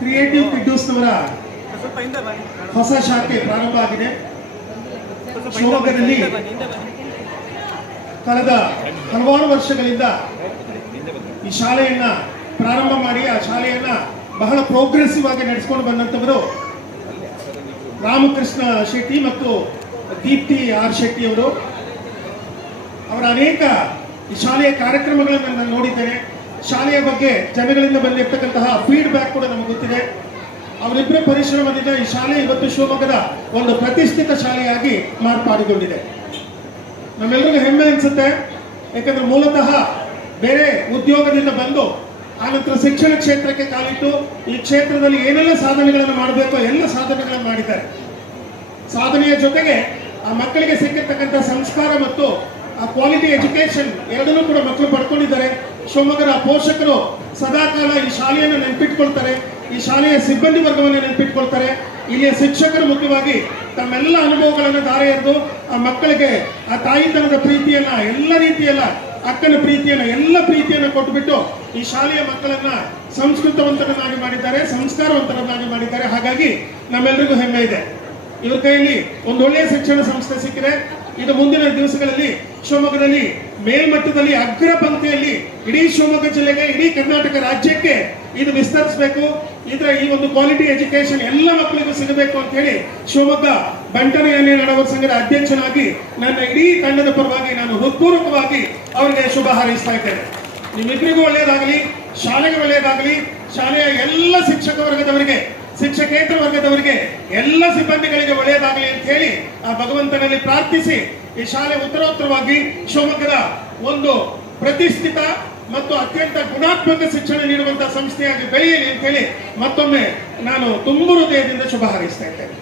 Creative ಕಿಡ್ಡೂಸ್ನವರ ಹೊಸ ಶಾಖೆ ಪ್ರಾರಂಭ ಆಗಿದೆ. ಶಿವಮೊಗ್ಗದಲ್ಲಿ ಕಳೆದ ಹಲವಾರು ವರ್ಷಗಳಿಂದ ಈ ಶಾಲೆಯನ್ನ ಪ್ರಾರಂಭ ಮಾಡಿ ಆ ಶಾಲೆಯನ್ನ ಬಹಳ ಪ್ರೋಗ್ರೆಸಿವ್ ಆಗಿ ನಡೆಸಿಕೊಂಡು ಬಂದಂತವರು ರಾಮಕೃಷ್ಣ ಶೆಟ್ಟಿ ಮತ್ತು ದೀಪ್ತಿ ಆರ್ ಶೆಟ್ಟಿ ಅವರು. ಅವರ ಅನೇಕ ಈ ಶಾಲೆಯ ಕಾರ್ಯಕ್ರಮಗಳನ್ನು ನಾನು ನೋಡಿದ್ದೇನೆ. ಶಾಲೆಯ ಬಗ್ಗೆ ಜನಗಳಿಂದ ಬಂದಿರತಕ್ಕಂತಹ ಫೀಡ್ಬ್ಯಾಕ್ ಕೂಡ ನಮಗೆ ಗೊತ್ತಿದೆ. ಅವರಿಬ್ಬರ ಪರಿಶ್ರಮದಿಂದ ಈ ಶಾಲೆ ಇವತ್ತು ಶಿವಮೊಗ್ಗದ ಒಂದು ಪ್ರತಿಷ್ಠಿತ ಶಾಲೆಯಾಗಿ ಮಾರ್ಪಾಡುಗೊಂಡಿದೆ. ನಮ್ಮೆಲ್ಲರಿಗೂ ಹೆಮ್ಮೆ ಅನಿಸುತ್ತೆ. ಯಾಕಂದ್ರೆ ಮೂಲತಃ ಬೇರೆ ಉದ್ಯೋಗದಿಂದ ಬಂದು ಆನಂತರ ಶಿಕ್ಷಣ ಕ್ಷೇತ್ರಕ್ಕೆ ಕಾಲಿಟ್ಟು ಈ ಕ್ಷೇತ್ರದಲ್ಲಿ ಏನೆಲ್ಲ ಸಾಧನೆಗಳನ್ನು ಮಾಡಬೇಕೋ ಎಲ್ಲ ಸಾಧನೆಗಳನ್ನು ಮಾಡಿದ್ದಾರೆ. ಸಾಧನೆಯ ಜೊತೆಗೆ ಆ ಮಕ್ಕಳಿಗೆ ಸಿಕ್ಕಿರ್ತಕ್ಕಂಥ ಸಂಸ್ಕಾರ ಮತ್ತು ಆ ಕ್ವಾಲಿಟಿ ಎಜುಕೇಶನ್ ಎರಡನ್ನೂ ಕೂಡ ಮಕ್ಕಳು ಪಡ್ಕೊಂಡಿದ್ದಾರೆ. ಶಿವಮೊಗ್ಗದ ಪೋಷಕರು ಸದಾಕಾಲ ಈ ಶಾಲೆಯನ್ನು ನೆನಪಿಟ್ಕೊಳ್ತಾರೆ, ಈ ಶಾಲೆಯ ಸಿಬ್ಬಂದಿ ವರ್ಗವನ್ನು ನೆನಪಿಟ್ಕೊಳ್ತಾರೆ. ಇಲ್ಲಿಯ ಶಿಕ್ಷಕರು ಮುಖ್ಯವಾಗಿ ತಮ್ಮೆಲ್ಲ ಅನುಭವಗಳನ್ನು ದಾರೆ ಎರೆದು ಆ ಮಕ್ಕಳಿಗೆ ಆ ತಾಯಿತನದ ಪ್ರೀತಿಯನ್ನ, ಎಲ್ಲ ರೀತಿಯಲ್ಲ ಅಕ್ಕನ ಪ್ರೀತಿಯನ್ನ, ಎಲ್ಲ ಪ್ರೀತಿಯನ್ನು ಕೊಟ್ಟುಬಿಟ್ಟು ಈ ಶಾಲೆಯ ಮಕ್ಕಳನ್ನ ಸಂಸ್ಕೃತವಂತರನ್ನಾಗಿ ಮಾಡಿದ್ದಾರೆ, ಸಂಸ್ಕಾರವಂತರನ್ನಾಗಿ ಮಾಡಿದ್ದಾರೆ. ಹಾಗಾಗಿ ನಮ್ಮೆಲ್ಲರಿಗೂ ಹೆಮ್ಮೆ ಇದೆ. ಇವ್ರ ಕೈಯಲ್ಲಿ ಒಂದು ಒಳ್ಳೆಯ ಶಿಕ್ಷಣ ಸಂಸ್ಥೆ ಸಿಕ್ಕಿದೆ. ಇದು ಮುಂದಿನ ದಿವಸಗಳಲ್ಲಿ ಶಿವಮೊಗ್ಗದಲ್ಲಿ ಮೇಲ್ಮಟ್ಟದಲ್ಲಿ ಅಗ್ರ ಪಂಕ್ತಿಯಲ್ಲಿ ಇಡೀ ಶಿವಮೊಗ್ಗ ಜಿಲ್ಲೆಗೆ, ಇಡೀ ಕರ್ನಾಟಕ ರಾಜ್ಯಕ್ಕೆ ಇದು ವಿಸ್ತರಿಸಬೇಕು. ಇದರ ಈ ಒಂದು ಕ್ವಾಲಿಟಿ ಎಜುಕೇಶನ್ ಎಲ್ಲ ಮಕ್ಕಳಿಗೂ ಸಿಗಬೇಕು ಅಂತ ಹೇಳಿ ಶಿವಮೊಗ್ಗ ಬಂಟನ ಯಾನೆ ನಡವರ ಸಂಘದ ಅಧ್ಯಕ್ಷನಾಗಿ ನನ್ನ ಇಡೀ ತಂಡದ ಪರವಾಗಿ ನಾನು ಹೃತ್ಪೂರ್ವಕವಾಗಿ ಅವರಿಗೆ ಶುಭ ಹಾರೈಸ್ತಾ ಇದ್ದೇನೆ. ನಿಮ್ಮಿಬ್ಬರಿಗೂ ಒಳ್ಳೆಯದಾಗಲಿ, ಶಾಲೆಗೆ ಒಳ್ಳೆಯದಾಗಲಿ, ಶಾಲೆಯ ಎಲ್ಲ ಶಿಕ್ಷಕ ವರ್ಗದವರಿಗೆ, ಶಿಕ್ಷಕೇತರ ವರ್ಗದವರಿಗೆ, ಎಲ್ಲ ಸಿಬ್ಬಂದಿಗಳಿಗೆ ಒಳ್ಳೆಯದಾಗಲಿ ಅಂತ ಹೇಳಿ ಆ ಭಗವಂತನಲ್ಲಿ ಪ್ರಾರ್ಥಿಸಿ ಈ ಶಾಲೆ ಉತ್ತರೋತ್ತರವಾಗಿ ಶಿವಮೊಗ್ಗದ ಒಂದು ಪ್ರತಿಷ್ಠಿತ ಮತ್ತು ಅತ್ಯಂತ ಗುಣಾತ್ಮಕ ಶಿಕ್ಷಣ ನೀಡುವಂತಹ ಸಂಸ್ಥೆಯಾಗಿ ಬೆಳೆಯಲಿ ಅಂತ ಹೇಳಿ ಮತ್ತೊಮ್ಮೆ ನಾನು ತುಂಬ ಹೃದಯದಿಂದ ಶುಭ ಹಾರೈಸ್ತಾ ಇದ್ದೇನೆ.